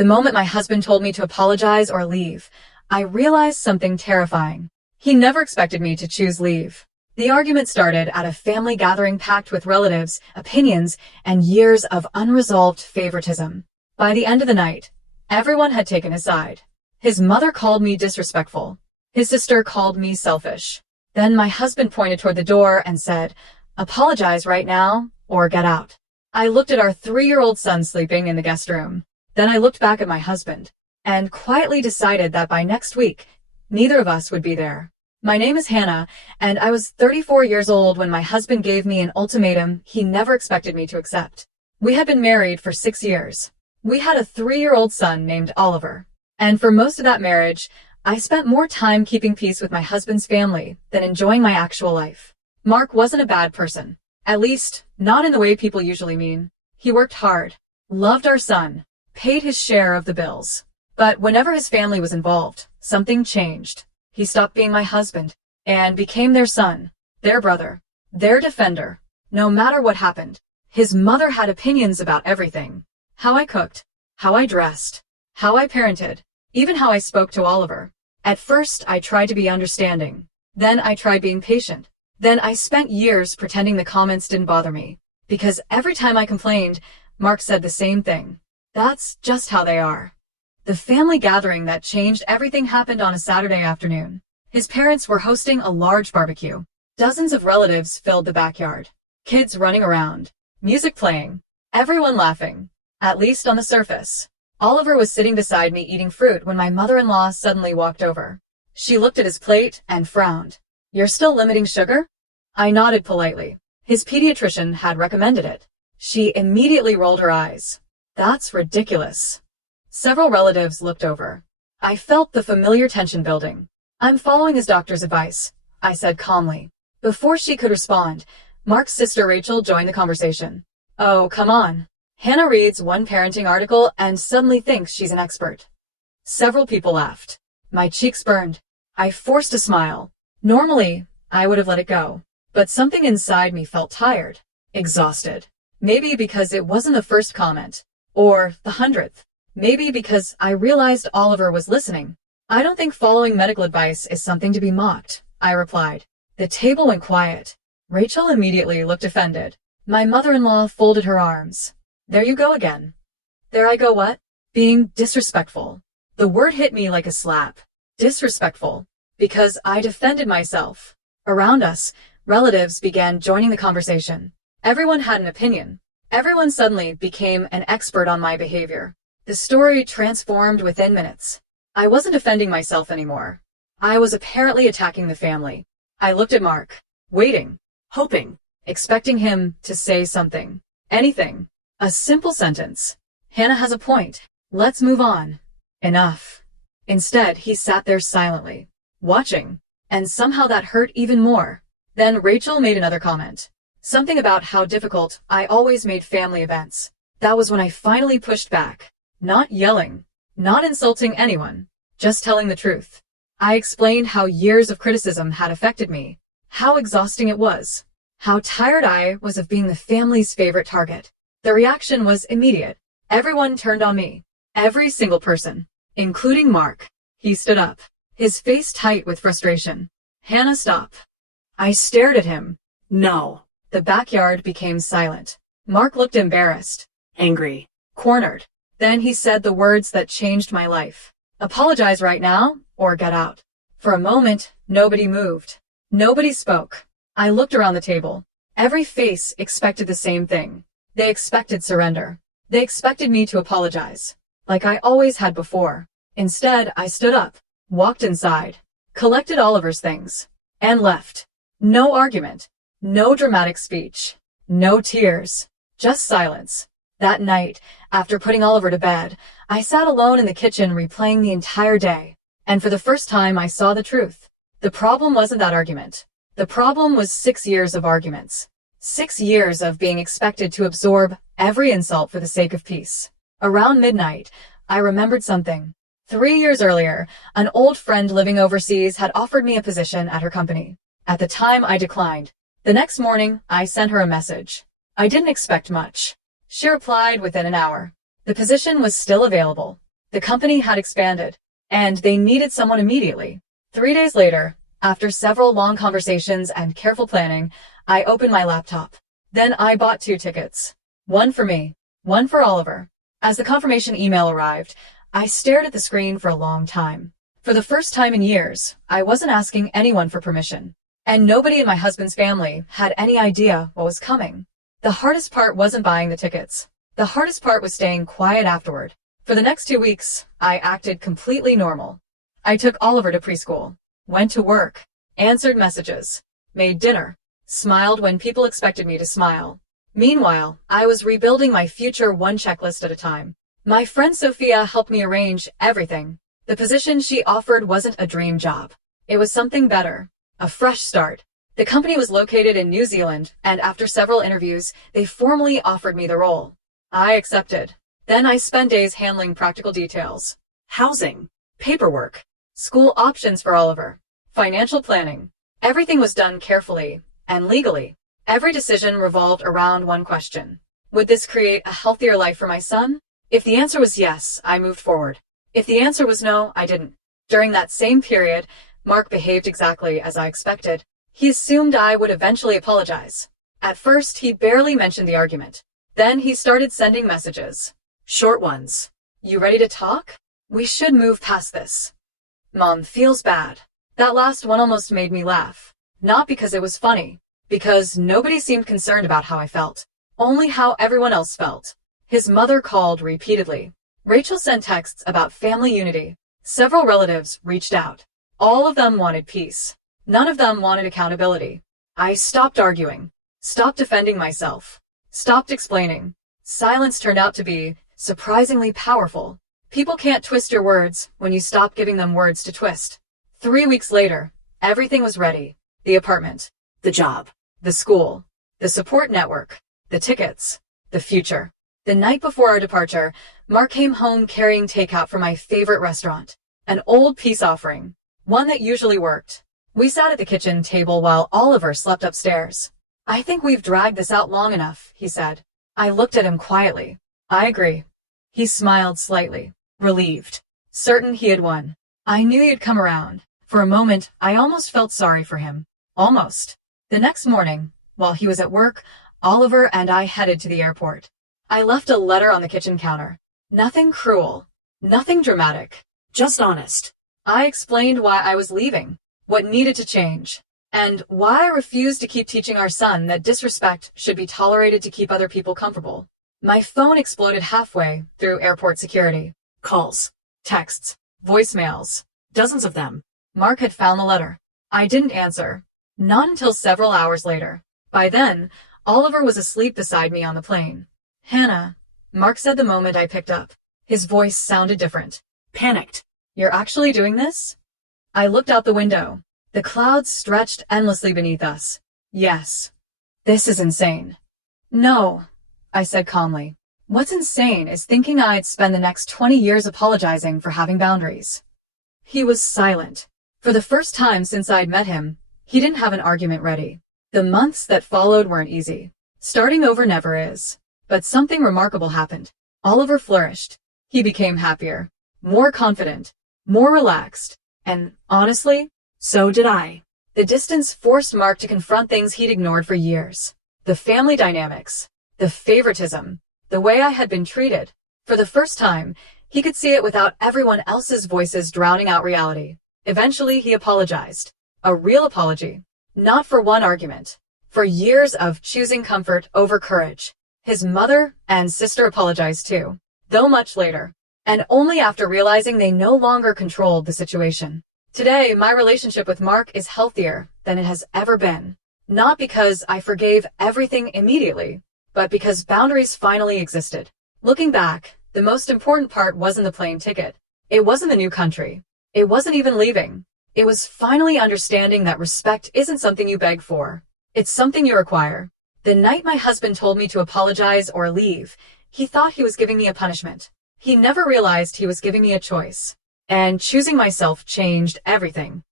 The moment my husband told me to apologize or leave, I realized something terrifying. He never expected me to choose leave. The argument started at a family gathering packed with relatives, opinions, and years of unresolved favoritism. By the end of the night, everyone had taken his side. His mother called me disrespectful. His sister called me selfish. Then my husband pointed toward the door and said, "Apologize right now, or get out." I looked at our 3-year-old son sleeping in the guest room. Then I looked back at my husband, and quietly decided that by next week, neither of us would be there. My name is Hannah, and I was 34 years old when my husband gave me an ultimatum he never expected me to accept. We had been married for 6 years. We had a 3-year-old son named Oliver. And for most of that marriage, I spent more time keeping peace with my husband's family than enjoying my actual life. Mark wasn't a bad person. At least, not in the way people usually mean. He worked hard, loved our son, paid his share of the bills. But whenever his family was involved, something changed. He stopped being my husband and became their son, their brother, their defender. No matter what happened, his mother had opinions about everything. How I cooked, how I dressed, how I parented, even how I spoke to Oliver. At first, I tried to be understanding. Then I tried being patient. Then I spent years pretending the comments didn't bother me. Because every time I complained, Mark said the same thing. That's just how they are. The family gathering that changed everything happened on a Saturday afternoon. His parents were hosting a large barbecue. Dozens of relatives filled the backyard. Kids running around. Music playing. Everyone laughing. At least on the surface. Oliver was sitting beside me eating fruit when my mother-in-law suddenly walked over. She looked at his plate and frowned. "You're still limiting sugar?" I nodded politely. His pediatrician had recommended it. She immediately rolled her eyes. "That's ridiculous." Several relatives looked over. I felt the familiar tension building. "I'm following his doctor's advice," I said calmly. Before she could respond, Mark's sister Rachel joined the conversation. "Oh, come on. Hannah reads one parenting article and suddenly thinks she's an expert." Several people laughed. My cheeks burned. I forced a smile. Normally, I would have let it go. But something inside me felt tired, exhausted. Maybe because it wasn't the first comment, or the 100th. Maybe because I realized Oliver was listening. "I don't think following medical advice is something to be mocked," I replied. The table went quiet. Rachel immediately looked offended. My mother-in-law folded her arms. "There you go again." There I go what? Being disrespectful. The word hit me like a slap. Disrespectful. Because I defended myself. Around us, relatives began joining the conversation. Everyone had an opinion. Everyone suddenly became an expert on my behavior. The story transformed within minutes. I wasn't defending myself anymore. I was apparently attacking the family. I looked at Mark, waiting, hoping, expecting him to say something. Anything. A simple sentence. "Hannah has a point. Let's move on." Enough. Instead, he sat there silently, watching, and somehow that hurt even more. Then Rachel made another comment. Something about how difficult I always made family events. That was when I finally pushed back. Not yelling, not insulting anyone, just telling the truth. I explained how years of criticism had affected me, how exhausting it was, how tired I was of being the family's favorite target. The reaction was immediate. Everyone turned on me. Every single person, including Mark. He stood up, his face tight with frustration. "Hannah, stop." I stared at him. "No." The backyard became silent. Mark looked embarrassed, angry, cornered. Then he said the words that changed my life. "Apologize right now, or get out." For a moment, nobody moved. Nobody spoke. I looked around the table. Every face expected the same thing. They expected surrender. They expected me to apologize, like I always had before. Instead, I stood up, walked inside, collected Oliver's things, and left. No argument. No dramatic speech. No tears. Just silence. That night, after putting Oliver to bed, I sat alone in the kitchen replaying the entire day. And for the first time, I saw the truth. The problem wasn't that argument. The problem was 6 years of arguments. 6 years of being expected to absorb every insult for the sake of peace. Around midnight, I remembered something. 3 years earlier, an old friend living overseas had offered me a position at her company. At the time, I declined. The next morning, I sent her a message. I didn't expect much. She replied within an hour. The position was still available. The company had expanded, and they needed someone immediately. 3 days later, after several long conversations and careful planning, I opened my laptop. Then I bought 2 tickets. One for me, one for Oliver. As the confirmation email arrived, I stared at the screen for a long time. For the first time in years, I wasn't asking anyone for permission. And nobody in my husband's family had any idea what was coming. The hardest part wasn't buying the tickets. The hardest part was staying quiet afterward. For the next 2 weeks, I acted completely normal. I took Oliver to preschool, went to work, answered messages, made dinner, smiled when people expected me to smile. Meanwhile, I was rebuilding my future one checklist at a time. My friend Sophia helped me arrange everything. The position she offered wasn't a dream job. It was something better, a fresh start. The company was located in New Zealand, and after several interviews, they formally offered me the role. I accepted. Then I spent days handling practical details. Housing, paperwork, school options for Oliver, financial planning. Everything was done carefully and legally. Every decision revolved around one question. Would this create a healthier life for my son? If the answer was yes, I moved forward. If the answer was no, I didn't. During that same period, Mark behaved exactly as I expected. He assumed I would eventually apologize. At first, he barely mentioned the argument. Then he started sending messages. Short ones. You ready to talk? We should move past this. Mom feels bad. That last one almost made me laugh. Not because it was funny, because nobody seemed concerned about how I felt. Only how everyone else felt. His mother called repeatedly. Rachel sent texts about family unity. Several relatives reached out. All of them wanted peace. None of them wanted accountability. I stopped arguing, stopped defending myself, stopped explaining. Silence turned out to be surprisingly powerful. People can't twist your words when you stop giving them words to twist. 3 weeks later, everything was ready. The apartment, the job, the school, the support network, the tickets, the future. The night before our departure, Mark came home carrying takeout from my favorite restaurant, an old peace offering, one that usually worked. We sat at the kitchen table while Oliver slept upstairs. I think we've dragged this out long enough, he said. I looked at him quietly. I agree. He smiled slightly, relieved, certain he had won. I knew he'd come around. For a moment, I almost felt sorry for him. Almost. The next morning, while he was at work, Oliver and I headed to the airport. I left a letter on the kitchen counter. Nothing cruel, nothing dramatic, just honest. I explained why I was leaving, what needed to change, and why I refused to keep teaching our son that disrespect should be tolerated to keep other people comfortable. My phone exploded halfway through airport security. Calls, texts, voicemails, dozens of them. Mark had found the letter. I didn't answer. Not until several hours later. By then, Oliver was asleep beside me on the plane. Hannah, Mark said the moment I picked up. His voice sounded different. Panicked. You're actually doing this? I looked out the window. The clouds stretched endlessly beneath us. Yes. This is insane. No, I said calmly. What's insane is thinking I'd spend the next 20 years apologizing for having boundaries. He was silent. For the first time since I'd met him, he didn't have an argument ready. The months that followed weren't easy. Starting over never is. But something remarkable happened. Oliver flourished. He became happier, more confident, more relaxed, and honestly, so did I. The distance forced Mark to confront things he'd ignored for years. The family dynamics, the favoritism, the way I had been treated. For the first time, he could see it without everyone else's voices drowning out reality. Eventually, he apologized. A real apology. Not for one argument. For years of choosing comfort over courage. His mother and sister apologized too, though much later, and only after realizing they no longer controlled the situation. Today, my relationship with Mark is healthier than it has ever been. Not because I forgave everything immediately, but because boundaries finally existed. Looking back, the most important part wasn't the plane ticket. It wasn't the new country. It wasn't even leaving. It was finally understanding that respect isn't something you beg for. It's something you require. The night my husband told me to apologize or leave, he thought he was giving me a punishment. He never realized he was giving me a choice. And choosing myself changed everything.